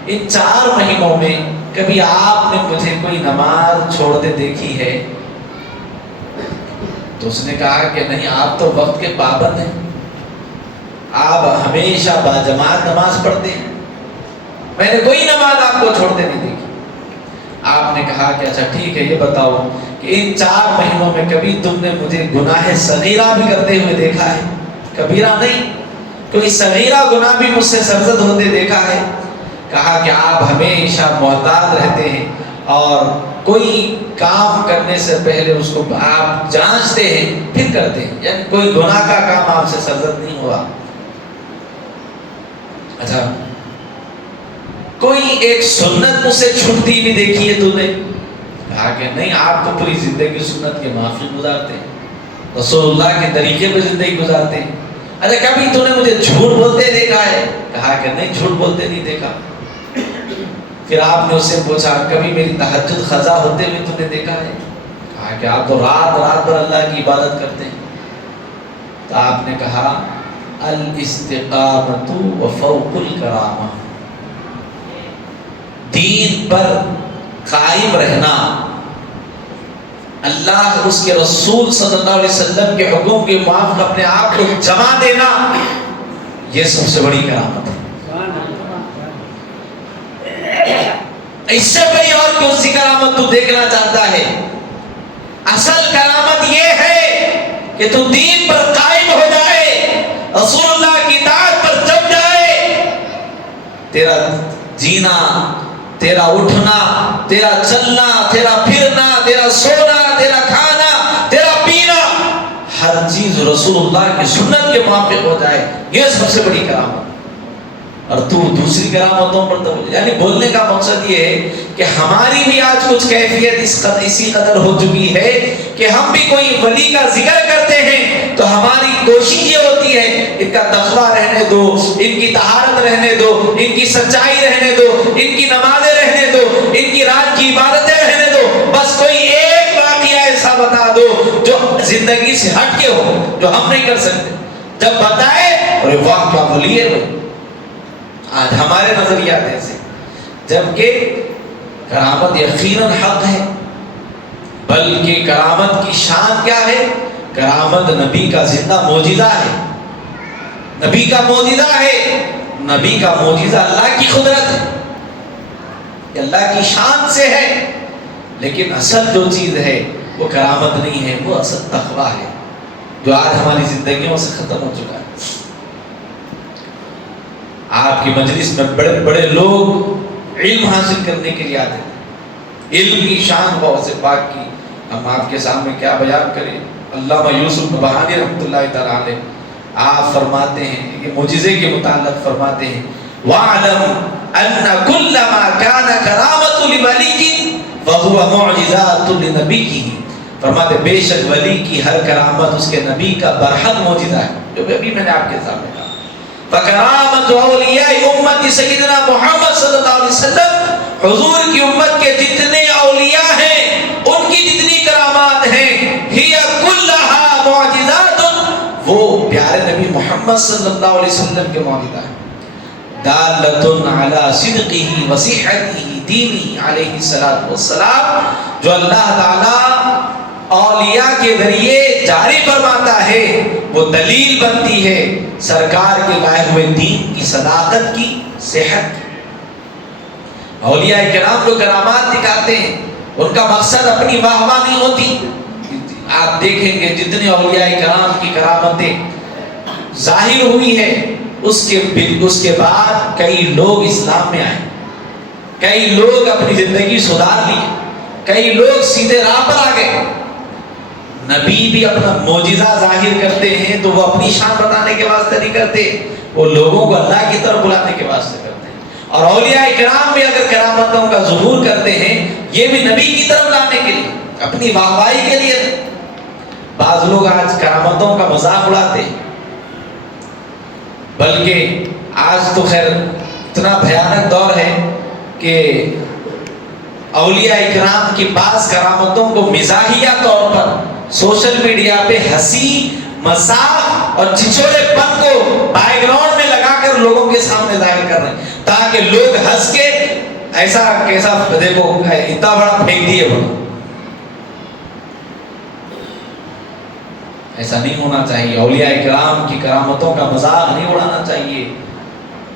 ان 4 مہینوں میں کبھی آپ نے مجھے کوئی نماز چھوڑتے دیکھی ہے؟ تو اس نے کہا کہ نہیں، آپ تو وقت کے پابند ہیں، آپ ہمیشہ باجماعت نماز پڑھتے ہیں، میں نے کوئی نماز آپ کو چھوڑتے نہیں دیکھی۔ آپ نے کہا کہ اچھا ٹھیک ہے، یہ بتاؤ کہ ان 4 مہینوں میں کبھی تم نے مجھے گناہ صغیرہ بھی کرتے ہوئے دیکھا ہے؟ کبیرہ نہیں، کوئی صغیرہ گناہ بھی مجھ سے سرزد ہوتے دیکھا ہے؟ کہا کہ آپ ہمیشہ محتاط رہتے ہیں اور کوئی کام کرنے سے پہلے اس کو آپ جانچتے ہیں پھر کرتے ہیں، یعنی کوئی گناہ کا کام آپ سے سرزد نہیں ہوا۔ اچھا کوئی ایک سنت مجھ سے چھوٹتی بھی دیکھی ہے تو نے؟ کہا کہ نہیں، آپ تو پوری زندگی سنت کے معافی گزارتے ہیں، رسول اللہ کے طریقے پہ زندگی گزارتے ہیں۔ اچھا کبھی تو نے مجھے جھوٹ بولتے دیکھا ہے؟ کہا کہ نہیں، جھوٹ بولتے نہیں دیکھا۔ پھر آپ نے اس سے پوچھا کبھی میری تہجد قضا ہوتے ہوئے تو نے دیکھا ہے؟ کہا کہ آپ تو رات رات بھر اللہ کی عبادت کرتے ہیں۔ تو آپ نے کہا الاستقامت وفوق الکرامہ، دین پر قائم رہنا، اللہ اس کے رسول صلی اللہ علیہ وسلم کے حکم کے موافق اپنے آپ کو جما دینا، یہ سب سے بڑی کرامت ہے۔ اس سے بڑی اور کون سی کرامت تو دیکھنا چاہتا ہے؟ اصل کرامت یہ ہے کہ تو دین پر قائم ہو جائے، رسول اللہ کی اطاعت پر جم جائے، تیرا جینا، تیرا اٹھنا، تیرا چلنا، تیرا پھرنا، تیرا سونا، تیرا کھانا، تیرا پینا، ہر چیز رسول اللہ کی سنت کے موافق ہو جائے، یہ سب سے بڑی کرامت۔ اور تو دوسری کرامتوں پر تو یعنی بولنے کا مقصد یہ ہے کہ ہماری بھی آج کچھ کیفیت اسی قدر ہو چکی ہے کہ ہم بھی کوئی ولی کا ذکر کرتے ہیں تو ہماری کوشش یہ ہوتی ہے ان کا تقویٰ رہنے دو، ان کی طہارت رہنے دو، ان کی سچائی رہنے دو، ان کی نمازیں رہنے دو، ان کی رات کی عبادتیں رہنے دو، بس کوئی ایک واقعہ ایسا بتا دو جو زندگی سے ہٹ کے ہو، جو ہم نہیں کر سکتے۔ جب بتائے اور واہ کیا ولی ہے بھائی. آج ہمارے نظریات ایسے، جبکہ کرامت یقیناً حق ہے، بلکہ کرامت کی شان کیا ہے؟ کرامت نبی کا زندہ معجزہ ہے، نبی کا معجزہ ہے. نبی کا معجزہ اللہ کی قدرت ہے، یہ اللہ کی شان سے ہے. لیکن اصل جو چیز ہے وہ کرامت نہیں ہے، وہ اصل تقویٰ ہے، جو آج ہماری زندگیوں سے ختم ہو چکا ہے. آپ کی مجلس میں بڑے بڑے لوگ علم حاصل کرنے کے لیے آتے ہیں، علم کی شان غوث پاک کی ہم آپ کے سامنے کیا بیان کریں. علامہ یوسف نبہانی رحمۃ اللہ تعالی علیہ آپ فرماتے ہیں، یہ معجزے کے متعلق فرماتے ہیں، وَاعْلَمْ أَنَّ كُلَّ مَا كَانَ كَرَامَةٌ لِوَلِيٍّ فَهُوَ مُعْجِزَاتٌ لِنَبِيِّهِ. فرماتے بے شک ولی کی ہر کرامت اس کے نبی کا برحق معجزہ ہے، جو ابھی میں نے آپ کے سامنے کہا. فَكَرَامَةُ أَوْلِيَاءِ أُمَّتِ سَيِّدِنَا محمد صلی اللہ علیہ وسلم، حضور کی امت کے جتنے اولیاء ہیں ان کی جتنی کرامات ہیں، هِيَ كُلَّهَا مُعْجِزَاتٌ، وہ پیارے نبی محمد صلی اللہ علیہ وسلم کے معجزہ ہیں. دالۃ علی صدقہ وصحتہ دینہ علیہ الصلوۃ والسلام، جو اللہ تعالی اولیاء کے ذریعے جاری فرماتا ہے، وہ دلیل بنتی ہے سرکار کے لائے ہوئے دین کی صداقت کی، صحت کی. اولیاء کرام جو کرامات دکھاتے ہیں ان کا مقصد اپنی واہ واہ نہیں ہوتی. آپ دیکھیں گے جتنے اولیاء کرام کی کرامتیں ظاہر ہوئی ہے، اس کے بعد کئی لوگ اسلام میں آئے، کئی لوگ اپنی زندگی سدھار لی، کئی لوگ سیدھے راہ پر آ گئے. نبی بھی اپنا معجزہ ظاہر کرتے ہیں تو وہ اپنی شان بتانے کے واسطے نہیں کرتے، وہ لوگوں کو اللہ کی طرف بلانے کے واسطے کرتے ہیں. اور اولیاء کرام بھی اگر کرامتوں کا ظہور کرتے ہیں، یہ بھی نبی کی طرف لانے کے لیے، اپنی واہوائی کے لیے. بعض لوگ آج کرامتوں کا مذاق اڑاتے ہیں، بلکہ آج تو خیر اتنا بھیانک دور ہے کہ اولیاء اکرام کی بعض کرامتوں کو مزاحیہ طور پر سوشل میڈیا پہ ہنسی مذاق اور چھچھوڑے پن کو بیک گراؤنڈ میں لگا کر لوگوں کے سامنے ظاہر کر رہے ہیں، تاکہ لوگ ہنس کے ایسا کیسا دیکھو اتنا بڑا پھینک دیے. ایسا نہیں ہونا چاہیے. اولیاء کرام کی کرامتوں کا مذاق نہیں اڑانا چاہیے.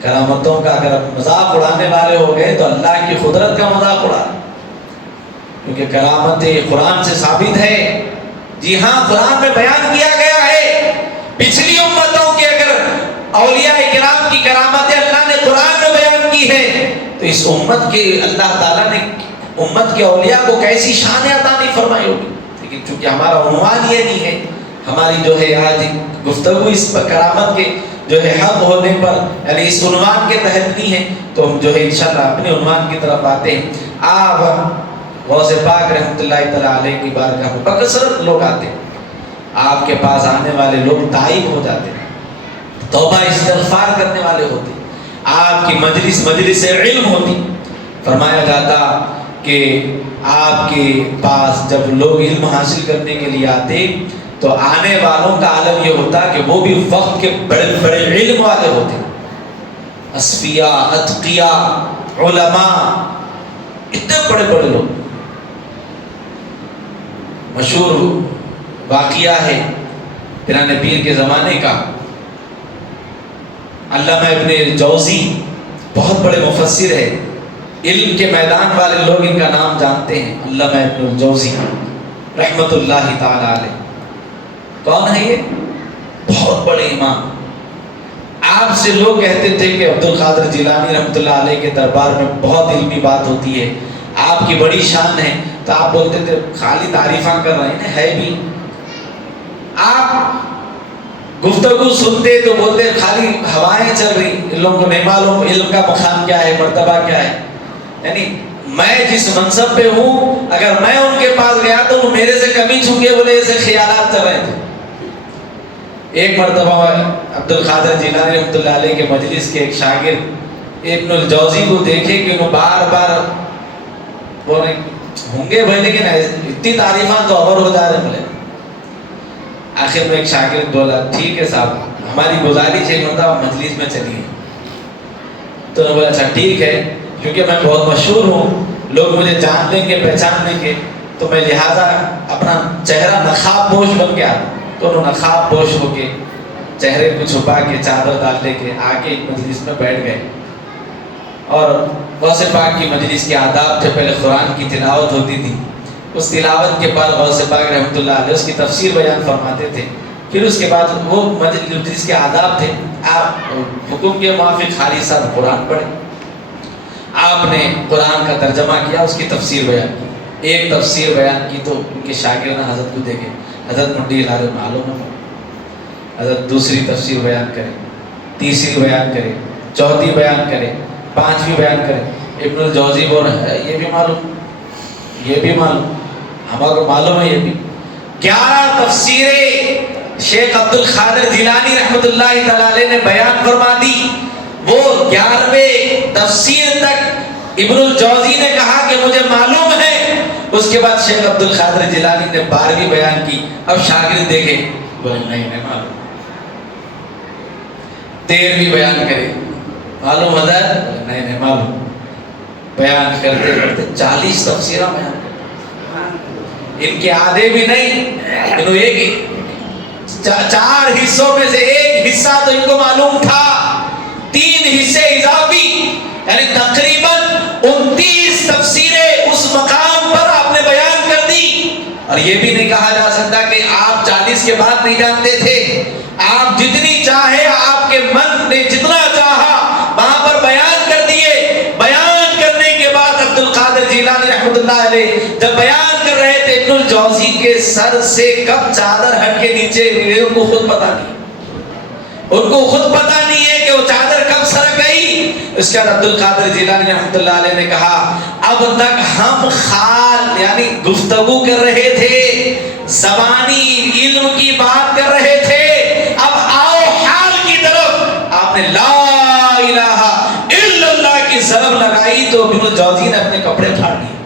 کرامتوں کا اگر مذاق اڑانے والے ہو گئے تو اللہ کی قدرت کا مذاق اڑا، کیونکہ کرامت قرآن سے ثابت ہے. جی ہاں، قرآن میں بیان کیا گیا ہے پچھلی امتوں کے اگر اولیاء کرام کی کرامتیں اللہ نے قرآن میں بیان کی ہے تو اس امت کے اللہ تعالیٰ نے امت کے اولیاء کو کیسی شان عطا نہیں فرمائی ہوگی. لیکن چونکہ ہمارا عنوان یہ نہیں ہے، ہماری جو ہے آج گفتگو اس پر کرامت کے جو ہے حق ہونے پر یعنی اس عنوان کے تحت نہیں ہے، تو ہم جو ہے انشاءاللہ اپنے عنوان کی طرف آتے ہیں. آپ غوث پاک رحمۃ اللہ تعالیٰ علیہ کی بارگاہ میں بکثرت لوگ آتے ہیں. آپ کے پاس آنے والے لوگ تائب ہو جاتے ہیں، توبہ استغفار کرنے والے ہوتے ہیں. آپ کی مجلس علم ہوتی. فرمایا جاتا کہ آپ کے پاس جب لوگ علم حاصل کرنے کے لیے آتے تو آنے والوں کا عالم یہ ہوتا کہ وہ بھی وقت کے بڑے بڑے علم والے ہوتے، اصفیاء، اتقیاء، علماء، اتنے بڑے بڑے لوگ. مشہور واقعہ ہے پیرانے پیر کے زمانے کا. علامہ ابن جوزی بہت بڑے مفسر ہے، علم کے میدان والے لوگ ان کا نام جانتے ہیں. علامہ ابن جوزی رحمۃ اللہ تعالی علیہ کون ہے؟ یہ بہت بڑے امام. آپ سے لوگ کہتے تھے کہ عبد القادر جیلانی رحمۃ اللہ علیہ کے دربار میں بہت علمی بات ہوتی ہے، آپ کی بڑی شان ہے. تو آپ بولتے تھے خالی تعریفاں کر رہے ہیں، ہے بھی. آپ گفتگو سنتے تو بولتے خالی ہوائیں چل رہی، ان لوگوں کو نہیں معلوم علم کا مقام کیا ہے، مرتبہ کیا ہے. یعنی میں جس منصب پہ ہوں اگر میں ان کے پاس گیا تو وہ میرے سے کمی چھوکے بولے ایسے خیالات چل رہے تھے. ایک مرتبہ عبد القادر جیلانی رحمۃ اللہ علیہ کے مجلس کے ایک شاگرد ابن الجوزی کو دیکھے کہ انہوں بار بار بول رہے ہوں گے بھائی، لیکن اتنی تعریفاں تو اور ہو جا رہے بولے. آخر میں ایک شاگرد بولا ٹھیک ہے صاحب ہماری گزارش ہے مرتبہ مجلس میں چلیے. تو انہوں نے بولا اچھا ٹھیک ہے، کیونکہ میں بہت مشہور ہوں، لوگ مجھے جان لیں گے پہچان لیں گے، تو میں لہٰذا اپنا چہرہ نقاب پوش بن گیا. تو انہوں نے نقاب پوش ہو کے چہرے کو چھپا کے چادر ڈال لے کے آگے مجلس میں بیٹھ گئے. اور غوث پاک کی مجلس کے آداب تھے، پہلے قرآن کی تلاوت ہوتی تھی، اس تلاوت کے بعد غوث پاک رحمۃ اللہ علیہ اس کی تفسیر بیان فرماتے تھے. پھر اس کے بعد وہ مجلس کے آداب تھے، آپ حکم کے موافق خالی صاحب قرآن پڑھیں. آپ نے قرآن کا ترجمہ کیا، اس کی تفسیر بیان کی. ایک تفسیر بیان کی تو ان کے شاگرد نے حضرت کو دیکھے، حضرت منڈی لارے معلوم ہے، حضرت دوسری تفسیر بیان کرے، تیسری بیان کرے، چوتھی بیان کرے، پانچویں بیان کرے. ابن الجوزی بول رہا ہے یہ بھی معلوم، یہ بھی معلوم، ہمارا معلوم ہے یہ بھی. 11 تفسیریں شیخ عبد القادر جیلانی رحمۃ اللہ تعالی علیہ نے بیان فرما دی. وہ 11ویں تفسیر تک ابن الجوزی نے کہا کہ مجھے معلوم ہے. اس کے بعد شیخ عبد القادر جیلانی نے 12ویں بیان کی. اب شاگرد دیکھے بولے نہیں معلوم. 13ویں بیان کرے، معلوم حضرت؟ نہیں معلوم. بیان کرتے کرتے 40 تفسیریں بیان کرتے. ان کے آدھے بھی نہیں، انہوں ایک 4 حصوں میں سے ایک حصہ تو ان کو معلوم تھا، 3 حصے اضافی، یعنی تقریباً 29 تفسیریں اس مقام پر آپ نے بیان کر دی. اور یہ بھی نہیں کہا جا سکتا کہ آپ 40 کے بعد نہیں جانتے تھے. آپ جتنی چاہے، آپ کے من نے جتنا چاہا وہاں پر بیان کر دیے. بیان کرنے کے بعد عبد القادر جیلانی رحمۃ اللہ علیہ جب بیان کر رہے تھے، ابن الجوزی کے سر سے کب چادر ہٹ کے نیچے ان کو خود پتا نہیں، ان کو خود پتا نہیں ہے کہ وہ چادر کب سرک گئی. اس کے بعد عبد القادر جیلانی رحمۃ اللہ علیہ نے کہا اب تک ہم خال یعنی گفتگو کر رہے تھے، زبانی علم کی بات کر رہے تھے، اب آؤ حال کی طرف. آپ نے لا الہ الا اللہ کی ضرب لگائی تو ابن الجوزی نے اپنے کپڑے پھاڑ دیے،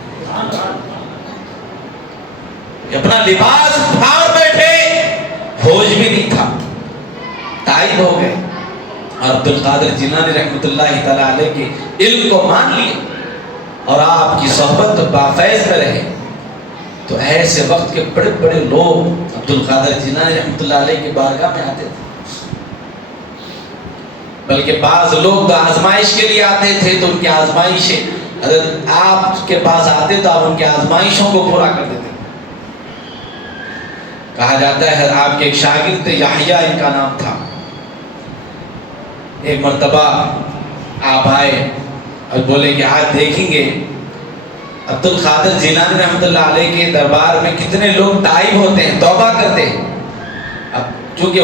اپنا لباس پھاڑ بیٹھے، ہوش بھی نہیں تھا، تائب ہو گئے. اور عبد القادر جیلانی رحمۃ اللہ تعالی علیہ کے علم کو مان لیے اور آپ کی صحبت بافیض میں رہے. تو ایسے وقت کے بڑے بڑے لوگ عبد القادر جیلانی رحمۃ اللہ علیہ کی بارگاہ میں آتے تھے. بلکہ بعض لوگ تو آزمائش کے لیے آتے تھے، تو ان کی آزمائشیں حضرت آپ کے پاس آتے تو آپ ان کی آزمائشوں کو پورا کر دیتے. کہا جاتا ہے آپ کے ایک شاگرد تھے، یحییٰ ان کا نام تھا. ایک مرتبہ آپ آئے اور بولے کہ آج دیکھیں گے عبد القادر جیلانی رحمۃ اللہ علیہ کے دربار میں کتنے لوگ تائب ہوتے ہیں، توبہ کرتے ہیں. اب چونکہ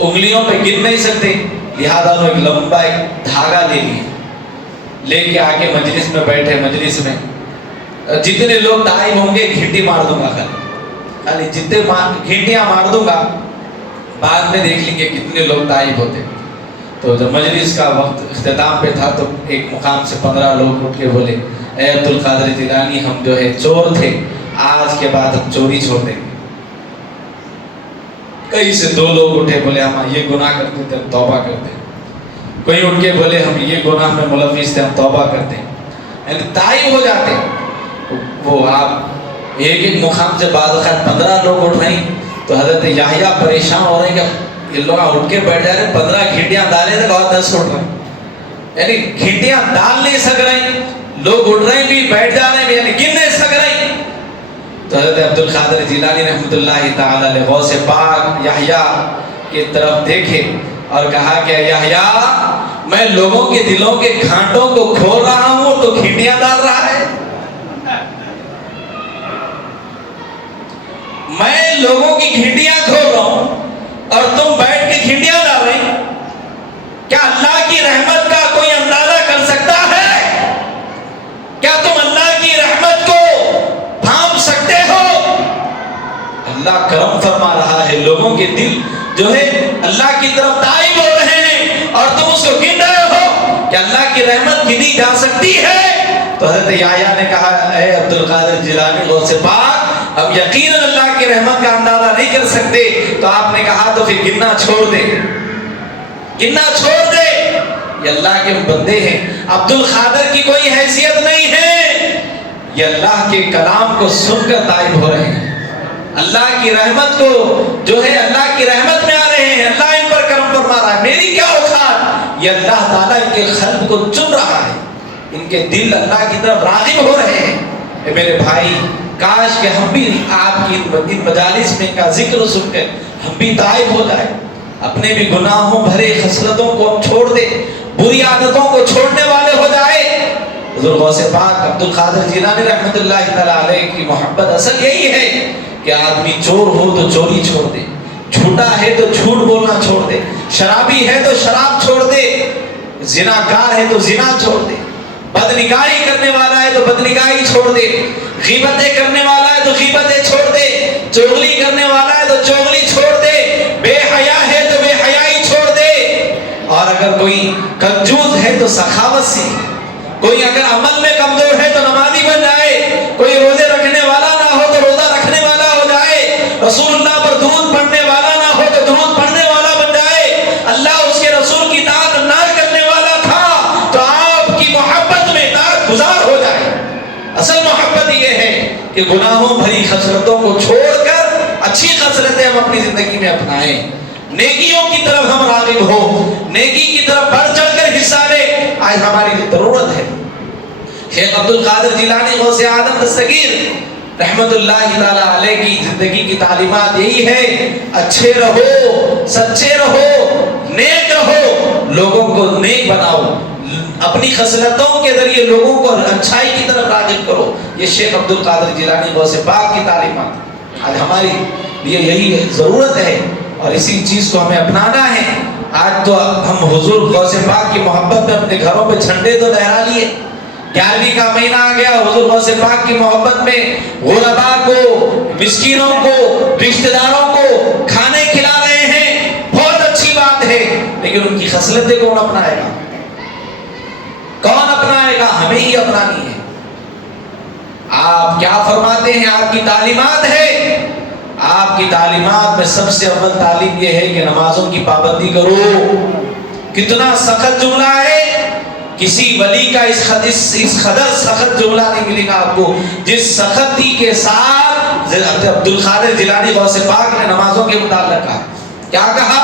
انگلیوں پہ گر نہیں سکتے، لہذا انہوں ایک لمبا ایک دھاگا لے لیے، لے کے آگے مجلس میں بیٹھے. مجلس میں جتنے لوگ تائب ہوں گے گھنٹی مار دوں گا، خالی جتنے گھنٹیاں مار دوں گا، بعد میں دیکھ لیں گے کتنے لوگ تائب ہوتے. تو جب مجلس کا وقت اختتام پہ تھا تو ایک مقام سے 15 لوگ اٹھ کے بولے اے عبد القادر جیلانی، ہم جو ہے چور تھے، آج کے بعد ہم چوری چھوڑ دیں گے. کئی سے 2 لوگ اٹھے بولے ہم یہ گناہ کرتے تھے، ہم توبہ کرتے ہیں. کوئی اٹھ کے بولے ہم یہ گناہ میں ملوث تھے، ہم توبہ کرتے ہیں. یعنی تائب ہو جاتے. وہ آپ ایک مقام سے بعض وقت 15 لوگ اٹھ رہے ہیں تو حضرت یحییٰ پریشان ہو رہے ہیں کہ یہ لوگ اٹھ کے بیٹھ جا رہے ہیں، 15 گھنٹیاں ڈالے تھے اور 10 اٹھ رہے ہیں، یعنی گھنٹیاں ڈال نہیں سک رہے ہیں. لوگ اٹھ رہے ہیں بھی، بیٹھ جا رہے ہیں، یعنی گن نہیں سک رہے ہیں. تو حضرت عبد القادر جیلانی رحمۃ اللہ تعالی علیہ غوث پاک یحییٰ کی طرف دیکھے اور کہا کہ یحییٰ، میں لوگوں کے دلوں کے گھانٹوں کو کھول رہا ہوں تو گھنٹیاں ڈال رہا ہے. میں لوگوں کی گھنٹیاں کھول رہا ہوں اور تم بیٹھ کے گھنٹیاں ڈال رہے ہیں. کیا اللہ کی رحمت کا کوئی اندازہ کر سکتا ہے؟ کیا تم اللہ کی رحمت کو بھانپ سکتے ہو؟ اللہ کرم فرما رہا ہے، لوگوں کے دل جو ہے اللہ کی طرف تائب ہو رہے ہیں اور تم اس کو گن رہے ہو. کہ اللہ کی رحمت گنی جا سکتی ہے؟ تو حضرت یحییٰ نے کہا اے عبد القادر جیلانی غوث پاک، اب یقیناً اللہ کی رحمت کا اندازہ نہیں کر سکتے. تو آپ نے کہا تو پھر گننا چھوڑ دیں. گننا چھوڑ دے، یہ اللہ کے بندے ہیں۔ عبد القادر کی کوئی حیثیت نہیں ہے، یہ اللہ کے کلام کو سن کر تائب ہو رہے ہیں، اللہ کی رحمت کو جو ہے اللہ کی رحمت میں آ رہے ہیں، اللہ ان پر کرم فرما رہا ہے۔ میری کیا اوقات، یہ اللہ تعالیٰ ان کے قلب کو چن رہا ہے، ان کے دل اللہ کی طرف راغب ہو رہے ہیں۔ اے میرے بھائی، کاش کہ ہم بھی آپ کی ان مجالس میں کا ذکر سن کر ہم بھی تائب ہو جائے، اپنے بھی گناہوں بھرے خصلتوں کو چھوڑ دے، بری عادتوں کو چھوڑنے والے ہو جائے۔ حضور غوث پاک عبد القادر جیلانی رحمۃ اللہ تعالیٰ علیہ کی محبت اصل یہی ہے کہ آدمی چور ہو تو چوری چھوڑ دے، جھوٹا ہے تو جھوٹ بولنا چھوڑ دے، شرابی ہے تو شراب چھوڑ دے، زناکار ہے تو زنا چھوڑ دے، بدنگاہی کرنے والا ہے تو بدنگاہی چھوڑ دے، غیبتیں کرنے والا ہے تو غیبتیں چھوڑ دے، چغلی کرنے والا ہے تو چغلی چھوڑ دے، بے حیا ہے تو بے حیائی چھوڑ دے، اور اگر کوئی کنجوس ہے تو سخاوت سیکھے، کوئی اگر عمل میں کمزور ہے تو نمازی بن جائے، کوئی روزے رکھنے والا نہ ہو تو روزہ رکھنے والا ہو جائے، رسول اللہ پر درود پڑھنے والا نہ ہو تو درود پڑھنے والا بن جائے۔ اللہ اس کے رسول کی اطاعت نہ کرنے والا تھا تو آپ کی محبت میں اطاعت گزار ہو جائے۔ اصل محبت یہ ہے کہ گناہوں بھری خصلتوں کو چھوڑ کر اچھی خصلتیں ہم اپنی زندگی میں اپنائیں، نیکیوں کی طرف ہم راغب ہو، نیکی کی طرف بڑھ چڑھ کر حصہ لے۔ آج ہماری ضرورت ہے۔ شیخ عبد القادر جیلانی غوث اعظم دستگیر رحمت اللہ تعالی علیہ کی زندگی کی تعلیمات یہی ہے، اچھے رہو، سچے رہو، نیک رہو، لوگوں کو نیک بناؤ، اپنی خصلتوں کے ذریعے لوگوں کو اچھائی کی طرف راغب کرو۔ یہ شیخ عبد القادر جیلانی غوث پاک کی تعلیمات آج ہماری لیے یہی ضرورت ہے، اور اسی چیز کو ہمیں اپنانا ہے۔ آج تو ہم حضور غوث پاک کی محبت میں اپنے گھروں پہ جھنڈے تو لہرا لیے، 11ویں کا مہینہ آ گیا، حضور غوث پاک کی محبت میں غرباء کو، مسکینوں کو، رشتہ داروں کو کھانے کھلا رہے ہیں، بہت اچھی بات ہے، لیکن ان کی خصلتیں کون اپنائے گا؟ کون اپنائے گا؟ ہمیں ہی اپنانی ہے۔ آپ کیا فرماتے ہیں؟ آپ کی تعلیمات ہے، آپ کی تعلیمات میں سب سے اول تعلیم یہ ہے کہ نمازوں کی پابندی کرو۔ کتنا سخت جملہ ہے، کسی ولی کا اس قدر سخت جملہ نہیں ملے گا آپ کو جس سختی کے ساتھ عبد القادر جیلانی غوث پاک نے نمازوں کے متعلق کہا۔ کیا کہا؟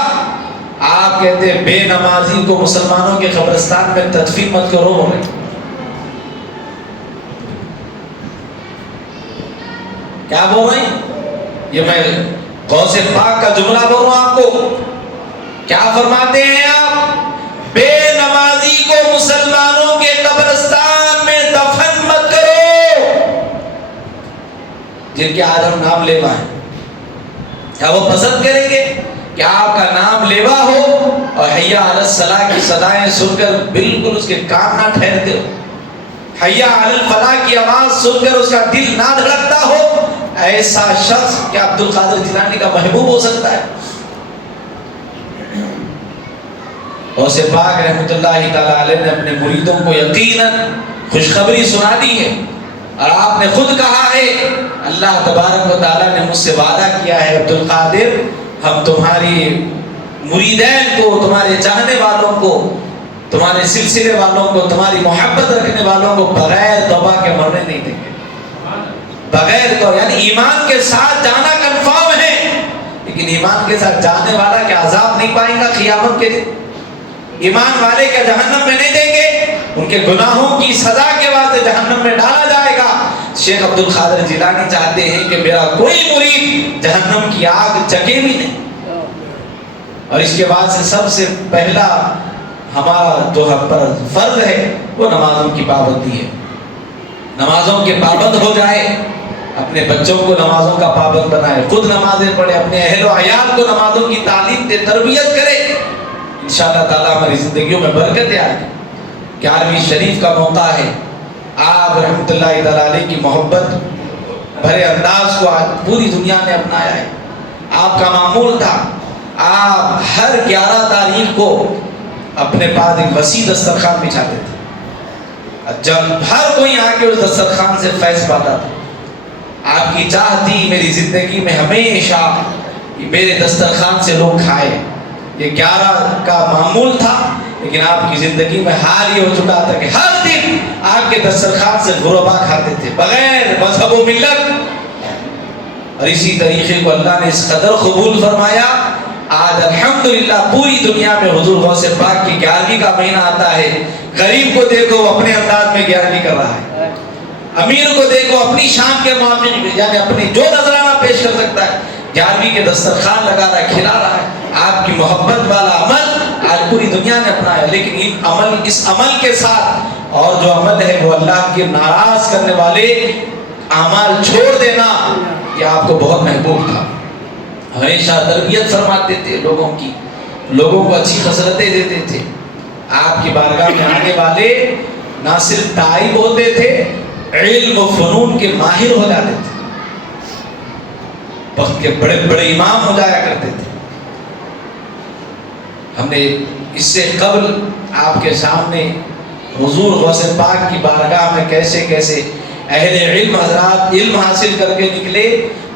آپ کہتے ہیں بے نمازی کو مسلمانوں کے قبرستان میں تدفین مت کرو، بول رہے کیا بول رہے ہیں؟ یہ میں غوث پاک کا جملہ بول رہا ہوں آپ کو۔ کیا فرماتے ہیں آپ؟ بے نمازی کو مسلمانوں کے قبرستان میں دفن مت کرو۔ جن کے آج ہم نام لیوا ہیں، کیا وہ پسند کریں گے کہ آپ کا نام لیوا ہو اور حیا علی الصلاح کی صدائیں سن کر بالکل اس کے کان نہ ٹھہرتے ہو، حیا علی الفلاح کی آواز سن کر اس کا دل نہ دھڑکتا ہو؟ ایسا شخص کیا عبد القادر جیلانی کا محبوب ہو سکتا ہے؟ غوث پاک رحمۃ اللہ تعالی علیہ نے اپنے مریدوں کو یقیناً خوشخبری سنا دی ہے، اور آپ نے خود کہا ہے، اللہ تبارک و تعالیٰ نے مجھ سے وعدہ کیا ہے عبد القادر، ہم تمہاری مریدین کو، تمہارے چاہنے والوں کو، تمہارے سلسلے والوں کو، تمہاری محبت رکھنے والوں کو بغیر توبہ کے مرنے نہیں دیں گے۔ بغیر تو یعنی ایمان کے ساتھ جانا کنفرم ہے، لیکن ایمان کے ساتھ جانے والا کیا عذاب نہیں پائیں گا قیامت کے دن؟ ایمان والے کیا جہنم میں نہیں دیں گے؟ ان کے گناہوں کی سزا کے واسطے جہنم میں ڈالا جائے گا۔ شیخ عبد القادر جیلانی چاہتے ہیں کہ میرا کوئی مرید جہنم کی آگ چکے بھی نہیں، اور اس کے بعد سے سب سے پہلا ہمارا جو ہم پر فرض ہے وہ نمازوں کی پابندی ہے۔ نمازوں کے پابند ہو جائے، اپنے بچوں کو نمازوں کا پابند بنائے، خود نمازیں پڑھے، اپنے اہل و عیال کو نمازوں کی تعلیم دے، تربیت کرے، انشاءاللہ تعالیٰ ہماری زندگیوں میں برکتیں آئے گی۔ 11ویں شریف کا موقع ہے، آپ رحمت اللہ تعالیٰ علیہ کی محبت بھرے انداز کو آج پوری دنیا نے اپنایا ہے۔ آپ کا معمول تھا، آپ ہر 11 تاریخ کو اپنے پاس ایک وسیع دسترخوان بچھاتے تھے، جب ہر کوئی آ کے اس دسترخوان سے فیض پاتا تھا۔ آپ کی چاہت تھی میری زندگی میں ہمیشہ میرے دسترخوان سے لوگ کھائے، یہ 11 کا معمول تھا، لیکن آپ کی زندگی میں حال یہ ہو چکا تھا کہ ہر دن آپ کے دسترخوان سے غربا کھاتے تھے بغیر مذہب و ملت. اور اسی طریقے کو اللہ نے اس قدر قبول فرمایا، آج الحمدللہ پوری دنیا میں حضور غوث پاک کی 11ویں کا مہینہ آتا ہے. غریب کو دیکھو اپنے انداز میں 11ویں کر رہا ہے، امیر کو دیکھو اپنی شان کے موافق یعنی اپنی جو نذرانہ پیش کر سکتا ہے 11ویں کے دسترخوان لگا رہا ہے، کھلا رہا ہے. آپ کی محبت والا عمل آج پوری دنیا نے اپنایا، لیکن اس عمل کے ساتھ اور جو عمل ہے وہ اللہ کے ناراض کرنے والے اعمال چھوڑ دینا یہ آپ کو بہت محبوب تھا. ہمیشہ تربیت فرماتے تھے لوگوں کی، لوگوں کو اچھی خصلتیں دیتے تھے. آپ کی بارگاہ میں آنے والے نہ صرف تائب ہوتے تھے، علم و فنون کے ماہر ہو جاتے تھے، وقت کے بڑے بڑے امام ہو جایا کرتے تھے. ہم نے اس سے قبل آپ کے سامنے حضور غوث پاک کی بارگاہ میں کیسے کیسے اہل علم حضرات علم حاصل کر کے نکلے،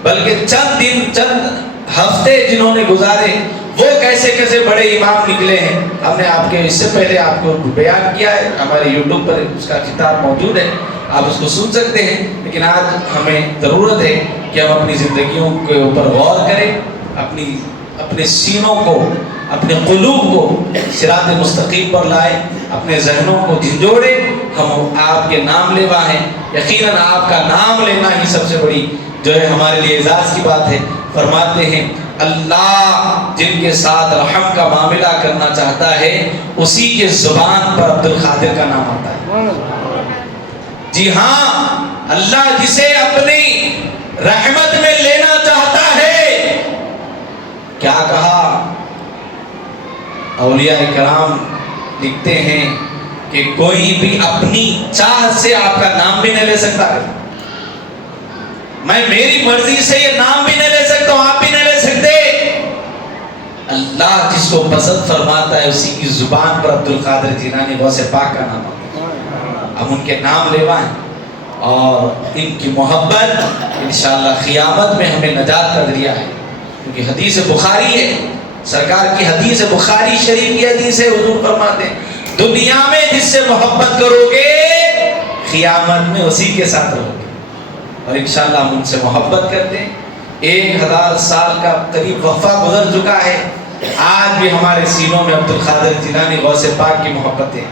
بلکہ چند دن چند ہفتے جنہوں نے گزارے وہ کیسے کیسے بڑے امام نکلے ہیں. ہم نے آپ کے اس سے پہلے آپ کو بیان کیا ہے، ہمارے یوٹیوب پر اس کا کتاب موجود ہے، آپ اس کو سن سکتے ہیں. لیکن آج ہمیں ضرورت ہے کہ ہم اپنی زندگیوں کے اوپر غور کریں، اپنے سینوں کو، اپنے قلوب کو صراط مستقیم پر لائیں، اپنے ذہنوں کو جھنجھوڑیں. ہم آپ کے نام لیوا ہیں، یقیناً آپ کا نام لینا ہی سب سے بڑی جو ہے ہمارے لیے اعزاز کی بات ہے. فرماتے ہیں اللہ جن کے ساتھ رحم کا معاملہ کرنا چاہتا ہے اسی کے زبان پر عبد القادر کا نام آتا ہے. جی ہاں، اللہ جسے اپنی رحمت میں لینا چاہتا ہے، کیا کہا اولیاء کرام لکھتے ہیں کہ کوئی بھی اپنی چاہت سے آپ کا نام بھی نہیں لے سکتا ہے. میں میری مرضی سے یہ نام بھی نہیں لے سکتا ہوں، آپ بھی نہیں لے سکتے. اللہ جس کو پسند فرماتا ہے اسی کی زبان پر عبد القادر جیلانی غوث پاک کا نام آتا ہے. ہم ان کے نام لیوائیں اور ان کی محبت انشاءاللہ قیامت میں ہمیں نجات کا ذریعہ ہے. کیونکہ حدیث بخاری ہے، سرکار کی حدیث بخاری شریف کی حدیث ہے، حضور فرماتے ہیں دنیا میں جس سے محبت کرو گے قیامت میں اسی کے ساتھ رہو گے. اور انشاءاللہ ہم ان سے محبت کرتے ہیں. 1000 سال کا قریب وقفہ گزر چکا ہے، آج بھی ہمارے سینوں میں عبد القادر جیلانی غوث پاک کی محبت ہے.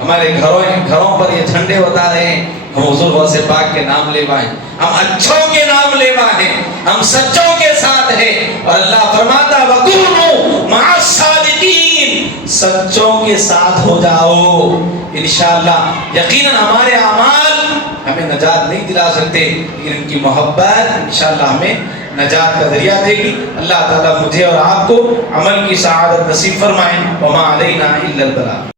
ہمارے گھروں پر یہ جھنڈے بتا رہے ہیں ہم حضور غوث پاک کے نام لیوائیں، ہم اچھوں کے نام لیوائیں، ہم سچوں کے ساتھ ہیں. اور اللہ فرماتا وَكُونُوا مَعَ الصَّادِقِينَ، سچوں کے ساتھ ہو جاؤ. انشاءاللہ یقیناً ہمارے اعمال ہمیں نجات نہیں دلا سکتے، لیکن ان کی محبت انشاءاللہ ہمیں نجات کا ذریعہ دے گی. اللہ تعالیٰ مجھے اور آپ کو عمل کی سعادت نصیب فرمائیں. وما علینا الا البلاغ.